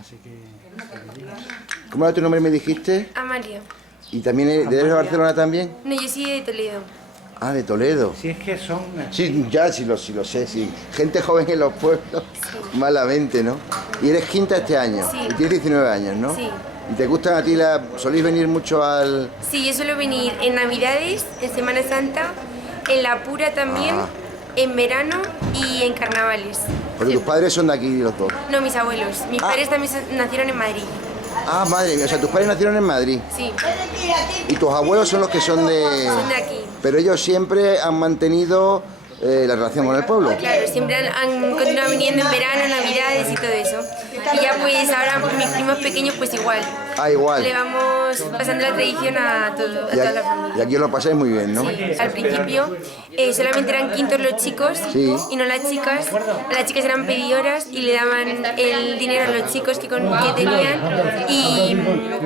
Así que... ¿Cómo era tu nombre, me dijiste? Amalia. ¿Y también eres de Barcelona también? No, yo soy de Toledo. Ah, de Toledo. Si es que son... Sí, ya sí lo sé, sí. Gente joven en los pueblos, malamente, ¿no? Y eres quinta este año. Sí. Y tienes 19 años, ¿no? Sí. ¿Y te gustan a ti solís venir mucho al...? Sí, yo suelo venir en Navidades, en Semana Santa, en la Pura también, en verano y en carnavales. Porque tus padres son de aquí los dos. No, mis abuelos. Mis padres también nacieron en Madrid. Ah, madre mía, o sea, tus padres nacieron en Madrid. Sí, Y tus abuelos son los que son de... son de aquí. Pero ellos siempre han mantenido la relación con el pueblo. Claro, siempre han continuado viniendo en verano, Navidades y todo eso. Y ya pues ahora mis primos pequeños pues igual. Ah, igual. Le vamos pasando la tradición a toda la familia. Y aquí os lo pasáis muy bien, ¿no? Sí, al principio solamente eran quintos los chicos y no las chicas. Las chicas eran pedidoras y le daban el dinero a los chicos que tenían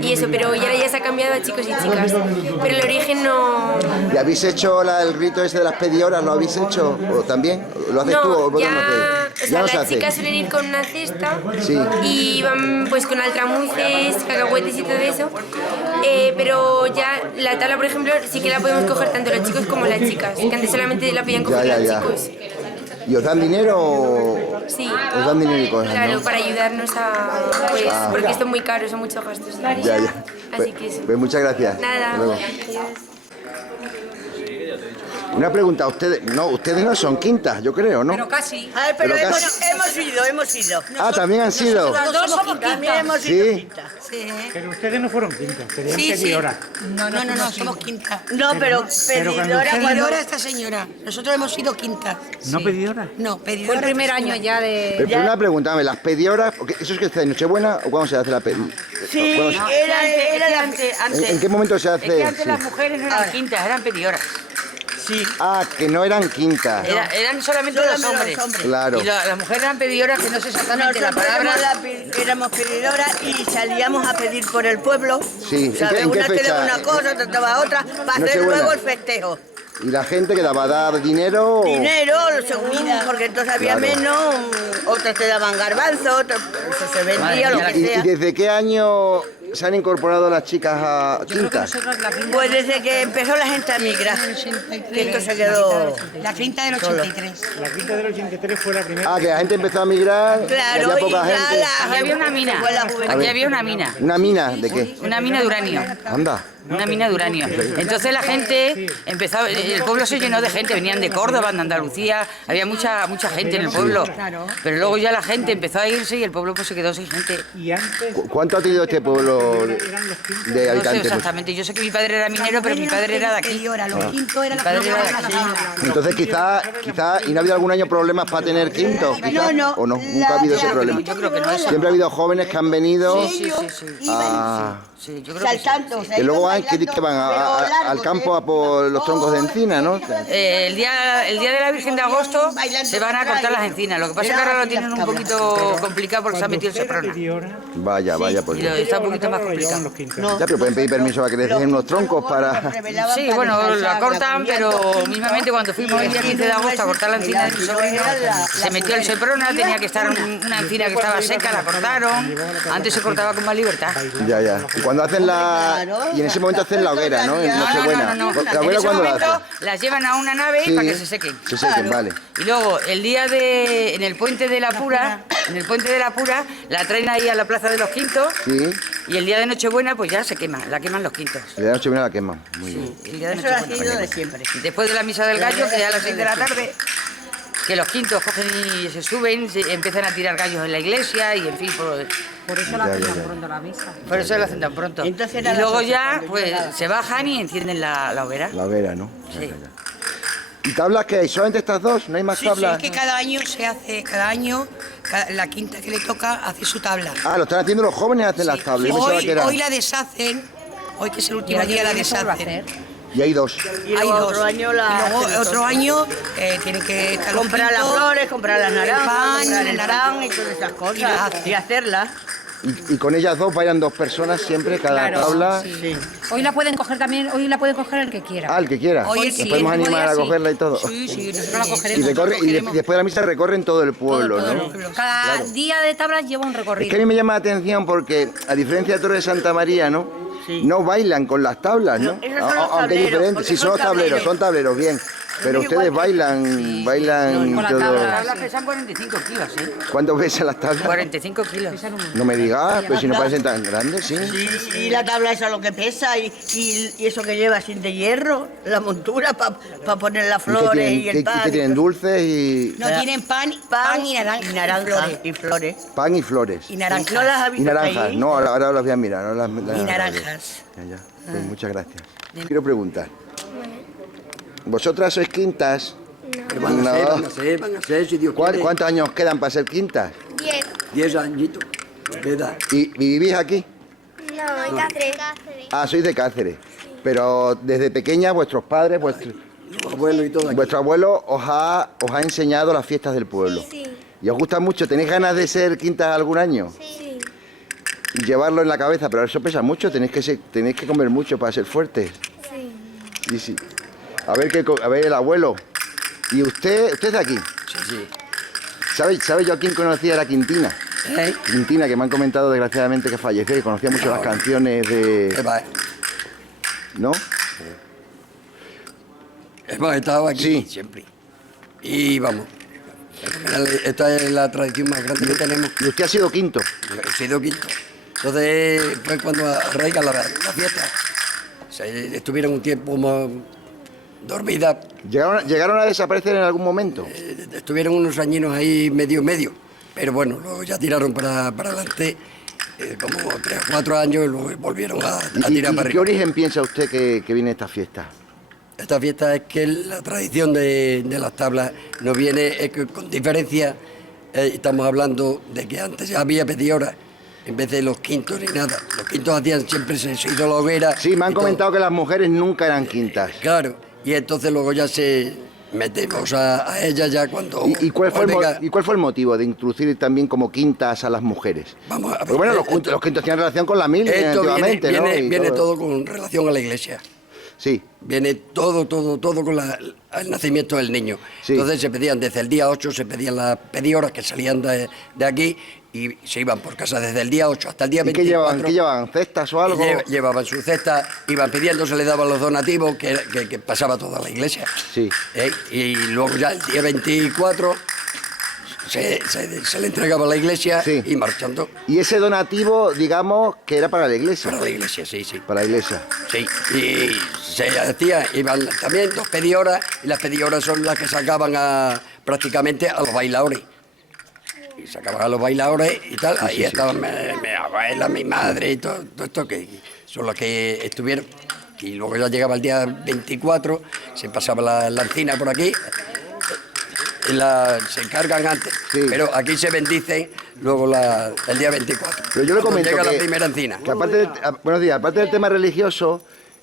y eso, pero ya se ha cambiado a chicos y chicas. Pero el origen no... ¿Y habéis hecho el rito ese de las pedioras? ¿Lo habéis hecho? ¿O también? ¿Lo haces tú o vosotros no hacéis? o sea, no se las hace. chicas suelen ir con una cesta Sí. y van pues con altramuces, cacahuetes y todo eso. Pero ya la tabla, por ejemplo, sí que la podemos coger tanto los chicos como las chicas, que antes solamente la podían coger los chicos. ¿Y os dan dinero o...? Sí. Os dan dinero y cosas, Claro, ¿no? para ayudarnos a... Pues, porque esto es muy caro, son muchos gastos. Ya. Así que eso. Pues muchas gracias. Nada. Hasta luego. Adiós. Una pregunta, ustedes no son quintas, yo creo, ¿no? Pero casi. A ver, pero Pero hemos ido. Ah, también han sido. Los dos somos También quintas. hemos ido Sí. quintas. Sí. Pero ustedes no fueron quintas, serían Sí, sí. pedidoras. No, somos quintas. No, pero pero cuando pedidora ustedes- cuando... Pedidora esta señora. Nosotros hemos sido quintas. ¿No pedidoras? No, pedidora. Fue el primer esta año señora. ya de... Pero una pregunta, ¿las pedioras, eso es que está en Nochebuena o cuándo se hace la pedioras? Sí, era antes. ¿En qué momento se hace? Es que antes Sí. las mujeres no eran quintas, eran pedidoras. Sí. Ah, que no eran quintas. Eran solamente los hombres. Claro. Y las mujeres eran pedidoras, que no sé exactamente la Nosotros palabra. éramos pedidoras y salíamos a pedir por el pueblo. Sí, ¿Sabes? ¿en qué Una te fecha? daba una cosa, otra te daba otra, para hacer Nochebuena. luego el festejo. ¿Y la gente que daba a dar dinero? Dinero, según, porque entonces había Claro. menos, otros te daban garbanzo, otros eso se vendía, lo que ¿Y sea. desde qué año se han incorporado las chicas a quintas? Pues desde que empezó la gente a migrar, que esto se quedó... La quinta del 83. La quinta del 83 fue la primera. Ah, que la gente empezó a migrar y Claro, había y poca ya gente. Aquí había una mina. Fue la juventud. Aquí había una mina. ¿Una mina de qué? Una mina de uranio. Anda. Una mina de uranio. Entonces la gente empezó, el pueblo se llenó de gente, venían de Córdoba, de Andalucía, había mucha gente en el pueblo. Pero luego ya la gente empezó a irse y el pueblo pues se quedó sin gente. Y antes ¿Cuánto ha tenido este pueblo eran los quintos. de No sé habitantes? exactamente, yo sé que mi padre era minero, pero mi padre era de aquí. Pedidora, los quintos era Mi la padre era de pedidora. aquí. Entonces quizá, ¿y no ha habido algún año problemas para tener quintos? quizá? No. ¿O no? Nunca ha habido ese problema. Yo creo que no, eso. Siempre ha habido jóvenes que han venido Sí. a... Sí, yo creo que sí. Saltando. Que luego van, que van al campo a por los troncos de encina, ¿no? El día de la Virgen de Agosto se van a cortar las encinas. Lo que pasa es que ahora lo tienen un poquito complicado porque se ha metido el seprona. Vaya, pues. Y está un poquito más complicado. Los quintos. Ya, pero pueden pedir permiso para que les dejen unos troncos para... Sí, bueno, la cortan, pero mismamente cuando fuimos el día 15 de agosto a cortar la encina de mi sobrino, se metió el seprona, tenía que estar una encina que estaba seca, la cortaron. Antes se cortaba con más libertad. Ya. Y cuando hacen y en ese momento hacen la hoguera, ¿no? En Nochebuena. No. ¿La En hoguera ese cuándo la momento hacen? las llevan a una nave Sí, para que se sequen. Se sequen, vale. Y luego el día en el puente de la Pura, la traen ahí a la plaza de los Quintos. Sí. Y el día de Nochebuena pues ya la queman los Quintos. El de Nochebuena la queman. Muy bien. El día de Eso lo ha Nochebuena. sido de siempre. Y después de la misa del gallo, que ya a las 6 de la tarde, que los quintos cogen y se suben, empiezan a tirar gallos en la iglesia y en fin, Por eso la hacen tan pronto la misa. por eso lo hacen tan pronto. Entonces Y era luego las ya ocho, pues se bajan y encienden la hoguera. La hoguera, ¿no? Sí. ¿Y tablas qué hay? ¿Solamente estas dos? ¿No hay más Sí, tablas? es que cada año la quinta que le toca hace su tabla. Ah, lo están haciendo los jóvenes, hacen las tablas. Yo pensaba que era... Hoy la deshacen, hoy que es el último día la deshacen. Y hay dos. Y Hay luego dos. otro año Y luego otro año tienen que estar los comprar las quintos, flores, comprar las naranjas, pan, comprar el naranja. pan y todas esas Y las cosas. hacen. Y hacerlas. Y con ellas dos bailan dos personas siempre, cada Claro, tabla. sí. Hoy la pueden coger también, hoy la puede coger el que quiera. Ah, el que quiera. Hoy Nos sí, podemos el mismo animar día a sí. cogerla y todo. Sí, sí, nosotros la Y, cogeremos. después de la misa recorren todo el pueblo, ¿no? Cada día de tablas lleva un Es recorrido. que a mí me llama la atención porque, a diferencia de Torre de Santa María, ¿no? No bailan con las tablas, ¿no? No, esos son los Aunque es tableros, diferente. porque Sí, son tableros, bien. Pero ustedes bailan con la todo. tabla. Las tablas pesan 45 kilos, ¿eh? ¿Cuánto pesan las tablas? 45 kilos. No me digas, pero si no parecen tan grandes, sí. Y la tabla esa lo que pesa y eso que lleva sin de hierro, la montura para poner las flores y el pan. ¿Qué tienen? ¿Dulces y No, tienen pan y naranja. Y flores. pan y flores? Y naranjas. ¿No las has Y visto naranjas. ahí? No, ahora las voy a mirar. Y naranjas. Ya. Pues muchas gracias. Quiero preguntar. ¿Vosotras sois quintas? Van a ser, si Dios quiere. ¿Cuántos años quedan para ser quintas? 10 añitos. Queda. ¿Y vivís aquí? No, en Cáceres. Ah, sois de Cáceres. Pero desde pequeña vuestros padres, Los abuelos y todo aquí. vuestro abuelo os ha enseñado las fiestas del pueblo. Sí. ¿Y os gusta mucho? ¿Tenéis ganas de ser quintas algún año? Sí. Y llevarlo en la cabeza, pero eso pesa mucho, tenéis que comer mucho para ser fuertes. Sí. Sí. A ver el abuelo. ¿Y usted es de aquí? Sí. ¿Sabe yo a quién conocía? Era Quintina. Quintina, que me han comentado desgraciadamente que falleció, que conocía mucho las canciones de... ¿No? Hemos estado aquí Sí. siempre. Y vamos. Esta es la tradición más grande que tenemos. Y usted ha sido quinto. He sido quinto. Entonces fue cuando arraiga la fiesta. Estuvieron un tiempo más dormidas. ¿Llegaron a desaparecer en algún momento? Estuvieron unos añinos ahí medio. Pero bueno, luego ya tiraron para adelante. Como 3 o 4 años y luego volvieron a ¿Y tirar para qué arriba. origen piensa usted que viene esta fiesta? Esta fiesta es que la tradición de las tablas nos viene es que con diferencia. Estamos hablando de que antes ya había pedidoras en vez de los quintos ni nada. Los quintos hacían siempre se hizo la hoguera. Sí, me han y todo. comentado que las mujeres nunca eran quintas. Claro, y entonces luego ya se metemos a ella ya cuando... ¿Y cuál fue venga, ¿Y cuál fue el motivo de introducir también como quintas a las mujeres? Vamos a ver, Porque bueno, los quintos tienen relación con la mili esto antiguamente, ¿no? Y viene todo con relación a la iglesia. Sí. Viene todo con el nacimiento del niño. Sí. Entonces se pedían desde el día 8, se pedían las pedioras que salían de aquí y se iban por casa desde el día 8 hasta el día ¿Y 24. qué llevaban? ¿Cestas o algo? Llevaban su cesta, iban pidiendo, se les daban los donativos que pasaba toda la iglesia. Sí. Y luego ya el día 24 se le entregaba a la iglesia Sí. y marchando. Y ese donativo, digamos, que era para la iglesia. Para la iglesia, sí. Para la iglesia. Sí, y se hacía, iban también 2 pedioras, y las pedioras son las que sacaban prácticamente a los bailadores. Y sacaban a los bailadores y tal, ahí estaban mi abuela, mi madre y todo esto, que son los que estuvieron. Y luego ya llegaba el día 24, se pasaba la encina por aquí, se encargan antes, Sí. pero aquí se bendicen luego el día 24. Pero yo le cuando comento llega que, la primera encina. que buenos días, aparte del tema religioso,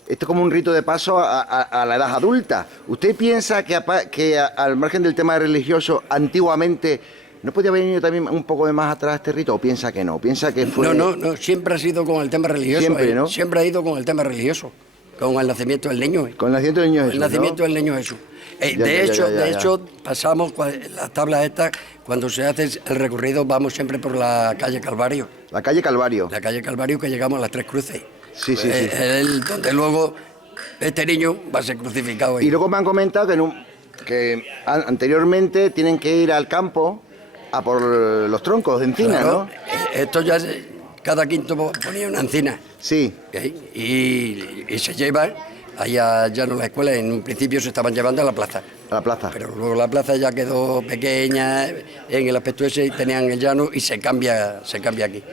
esto es como un rito de paso a la edad adulta. ¿Usted piensa que al margen del tema religioso, antiguamente, no podía haber venido también un poco de más atrás este rito? ¿O piensa que no? ¿Piensa que fue...? No, siempre ha sido con el tema religioso. Siempre, ¿no? Siempre ha ido con el tema religioso, con el nacimiento del niño. Con el nacimiento del niño Jesús, El nacimiento ¿no? del niño Jesús. Ya, De ya. hecho, pasamos las tablas estas, cuando se hace el recorrido, vamos siempre por la calle Calvario. La calle Calvario. La calle Calvario que llegamos a las 3 cruces. Sí. Donde luego este niño va a ser crucificado ahí. Y luego me han comentado que anteriormente tienen que ir al campo a por los troncos de encina, Claro, ¿no? esto ya, cada quinto ponía una encina. Sí. Y se llevan, allá ya no la escuela, en un principio se estaban llevando a la plaza. A la plaza. Pero luego la plaza ya quedó pequeña en el aspecto ese, tenían el llano y se cambia aquí.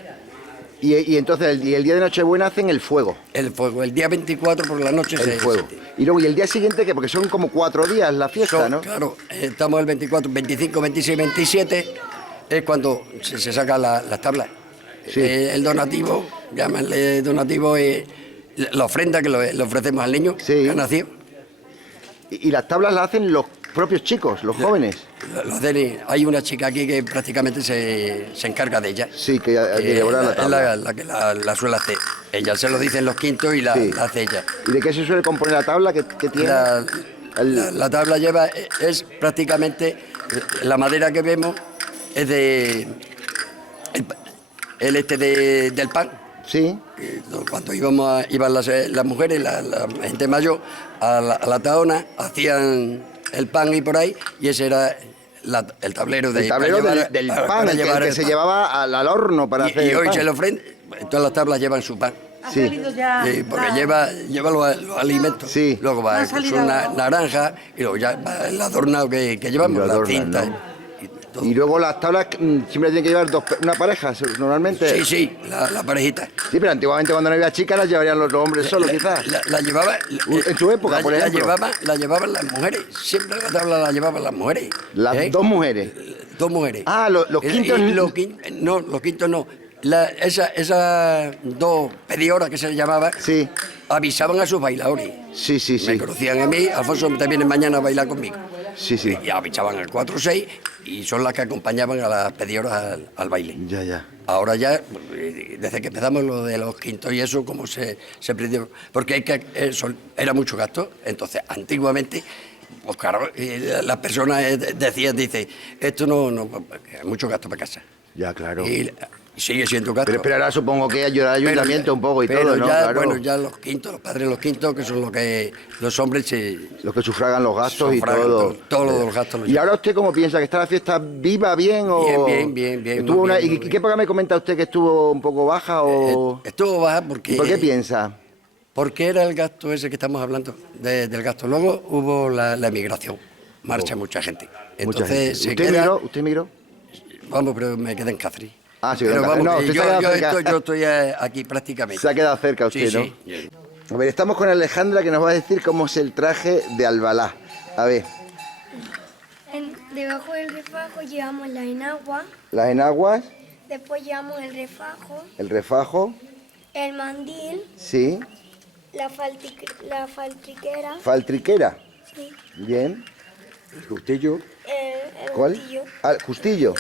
Y entonces el día de Nochebuena hacen el fuego. El fuego, el día 24 por la noche El fuego. Y luego, ¿y el día siguiente qué? Porque son como 4 días la fiesta, ¿no? Claro, estamos el 24, 25, 26, 27, es cuando se sacan las tablas. Sí. El donativo, llámenle donativo, la ofrenda que le ofrecemos al niño Sí. que ha nacido. Y las tablas las hacen los propios chicos, los jóvenes. Hay una chica aquí que prácticamente se encarga de ella. Sí, que elabora la tabla. Es la que la suele hacer. Ella se lo dicen los quintos y la hace ella. ¿Y de qué se suele componer la tabla que tiene? La tabla es prácticamente, la madera que vemos es del pan. Sí. Cuando iban las mujeres, la gente mayor, a la taona, hacían el pan y por ahí, y ese era el tablero El tablero del pan, el que se llevaba al horno para hacer y el hoy pan. se lo ofrende, todas las tablas llevan su pan. Sí. Porque lleva los alimentos. Sí. Luego va con una naranja y luego ya va el adornado que llevamos, la cinta. ¿no? Y luego las tablas siempre tienen que llevar una pareja, normalmente. Sí, la parejita. Sí, pero antiguamente cuando no había chicas las llevarían los hombres solos, quizás. La llevaba... En tu época, por ejemplo. La llevaban las mujeres. Siempre la tabla la llevaban las mujeres. Las dos mujeres. Dos mujeres. Ah, los quintos... Los quintos no. Esas dos pedioras que se les llamaba, sí, avisaban a sus bailadores. Sí. Me conocían a mí, Alfonso te viene mañana a bailar conmigo. Sí. Y avisaban al 4 o 6 y son las que acompañaban a las pedioras al baile. Ya. Ahora ya, desde que empezamos lo de los quintos y eso, como se perdió, porque eso era mucho gasto, entonces antiguamente... Pues claro, las personas decían, esto no, mucho gasto para casa. Ya, claro. Y sigue siendo gasto. Pero ahora supongo que ayudará al ayuntamiento un poco y todo, ¿no? Ya, claro. Bueno, ya los padres los quintos, que son los hombres los que sufragan los gastos y todo. Todos los gastos. ¿Y ahora usted cómo piensa? ¿Que está la fiesta viva, bien o...? Bien. ¿Y qué época me comenta usted que estuvo un poco baja o...? Estuvo baja porque... ¿Por qué piensa? Porque era el gasto ese que estamos hablando, del gasto. Luego hubo la emigración, marcha mucha gente. Entonces, ¿Usted migró? Vamos, pero me quedé en Cáceres. Ah, sí, pero vamos, no, yo estoy aquí prácticamente. Se ha quedado cerca usted, sí, ¿no? Sí. A ver, estamos con Alejandra que nos va a decir cómo es el traje de Albalá. A ver. Debajo del refajo llevamos las enaguas. Las enaguas. Después llevamos el refajo. El refajo. El mandil. Sí. La faltriquera. ¿Faltriquera? Sí. Bien. El justillo. El ¿Cuál? justillo. Ah, el justillo.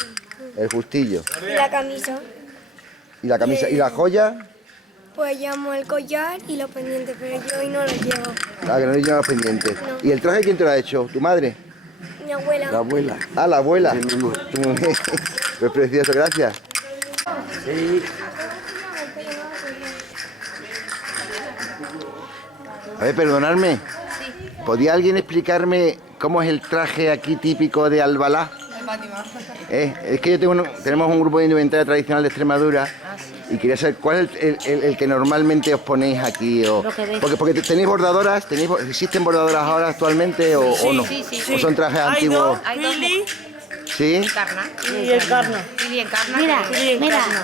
El justillo. Y la camisa. ¿Y la camisa? ¿Y la joya? Pues llevamos el collar y los pendientes, pero yo hoy no los llevo. Ah, que no le llevan los pendientes. No. ¿Y el traje quién te lo ha hecho? ¿Tu madre? Mi abuela. La abuela. Ah, la abuela. Pues precioso, gracias. Sí. A ver, perdonadme. ¿Podría alguien explicarme cómo es el traje aquí típico de Albalá? Es que tenemos un grupo de indumentaria tradicional de Extremadura y quería saber cuál es el que normalmente os ponéis aquí. Porque tenéis bordadoras, ¿existen bordadoras ahora actualmente o no? Sí. ¿O son trajes antiguos? Hay dos. ¿Sí? Y el carna. Mira,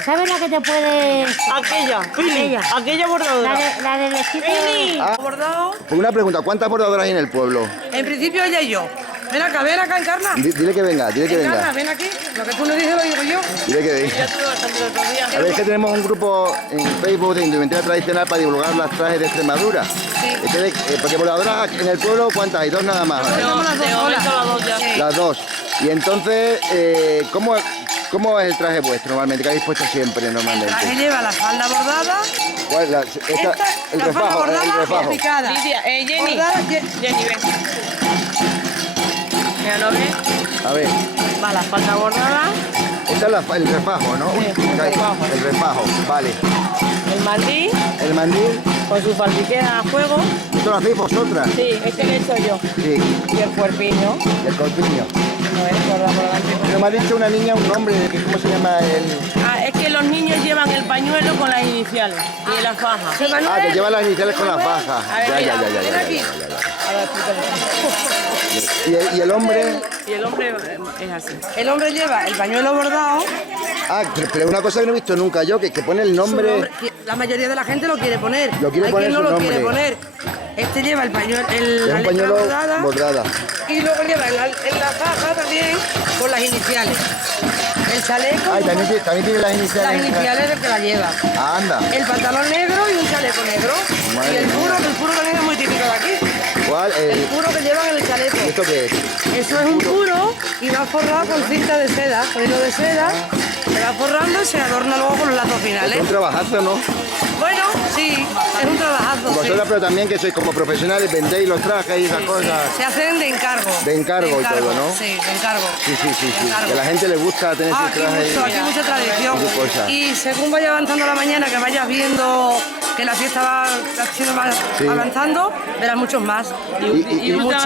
¿sabes la que te puede...? Aquella bordadora. La del vestido... Ah, Bordado. pues una pregunta, ¿cuántas bordadoras hay en el pueblo? En principio ella y yo. Ven acá, Encarna. Dile que venga, Encarna, ven aquí. Lo que tú no dices lo digo yo. Dile que venga. Ya tuve bastante el otro día. A ver, es que tenemos un grupo en Facebook de indumentaria tradicional para divulgar las trajes de Extremadura. Porque bordadoras en el pueblo, ¿cuántas hay? Dos nada más. ¿no? Tenemos las dos ya. Las dos. Y entonces, ¿cómo es el traje vuestro normalmente? ¿Qué habéis puesto siempre normalmente? La que lleva la falda bordada. ¿Cuál es el la falda refajo? bordada El refajo. picada. Jenny. Bordada, Jenny, ven. Mira, ¿lo ves? A ver, Va la falda bordada. esta es el refajo, ¿no? Sí, el refajo. El refajo, vale. El mandil El mandil, con su faldiquera a juego. ¿esto lo hacéis vosotras? Sí, este lo he hecho yo. Sí. Y el cuerpiño. Y el corpiño. No es por delante. Pero me ha dicho una niña, un nombre, ¿cómo se llama el...? Es que los niños llevan el pañuelo con las iniciales y la faja. Ah, que lleva las iniciales con la faja. A ver, Ya. ven aquí. ¿Y el hombre? Y el hombre es así. El hombre lleva el pañuelo bordado. Ah, pero una cosa que no he visto nunca yo, que pone el nombre... La mayoría de la gente lo quiere poner. Lo quiere Hay poner quien no su lo nombre. quiere poner. Este lleva el pañuelo, Es la un letra pañuelo bordada. bordada. Y luego lleva en la faja también con las iniciales. El chaleco. Ah, y también tiene las iniciales. Las iniciales del que la lleva. Ah, anda. El pantalón negro y un chaleco negro. Madre y el mía. puro también es muy típico de aquí. ¿Cuál? El puro que llevan en el chaleco. ¿Esto qué es? Eso es un puro y va forrado con cinta de seda, con hilo de seda. Se va forrando y se adorna luego con los lazos finales. Es un trabajazo, ¿no? Bueno, sí, es un trabajazo. Vosotros, Sí. pero también que sois como profesionales, vendéis los trajes y esas cosas. Se hacen de encargo. De encargo y todo, ¿no? Sí, de encargo. Sí. encargo. Que a la gente le gusta tener su Aquí traje. mucho, aquí mucha tradición. y cosas. Y según vaya avanzando la mañana, que vayas viendo que la fiesta va siendo más Sí. avanzando, verás muchos más. Y mucho.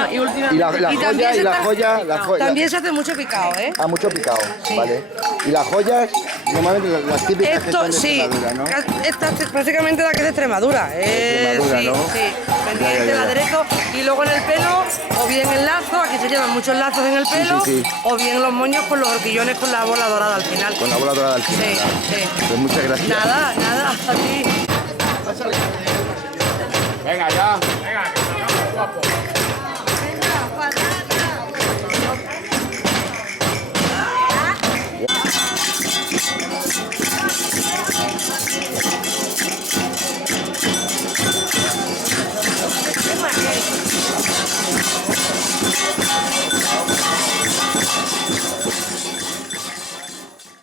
y la joya, También se hace mucho picado, ¿eh? Ah, mucho picado, vale. Y las joyas, normalmente las típicas que Esto son de sí, Extremadura, ¿no? esta es prácticamente la que es de Extremadura. Extremadura, sí, ¿no? sí, pendiente Ya. el aderezo. Y luego en el pelo, o bien el lazo, aquí se llevan muchos lazos en el pelo, sí. o bien los moños con los horquillones con la bola dorada al final. Con la bola dorada al final. Sí. Pues muchas gracias. Nada, a ti. Venga, ya. Venga, que salgamos guapos.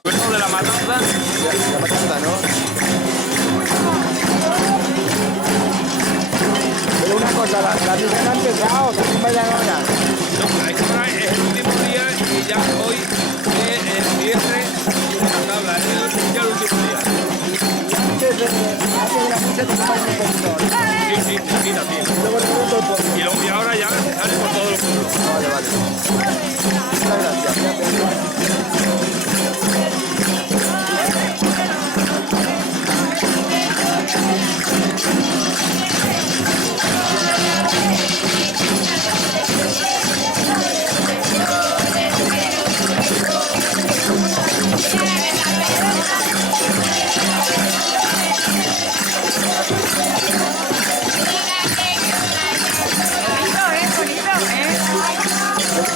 De la matanza. La matanza, ¿no? Pero una cosa, la misa no ha empezado, también vayan ahora. No, es que ahora es el último día y ya hoy es el cierre de la tabla, es ya el último día. Antes de la misa se toma un poquito. Sí, también. Y ahora ya se sale por todos los pueblos. Vale. Muchas gracias.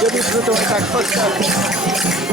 Yo disfruto estas cosas.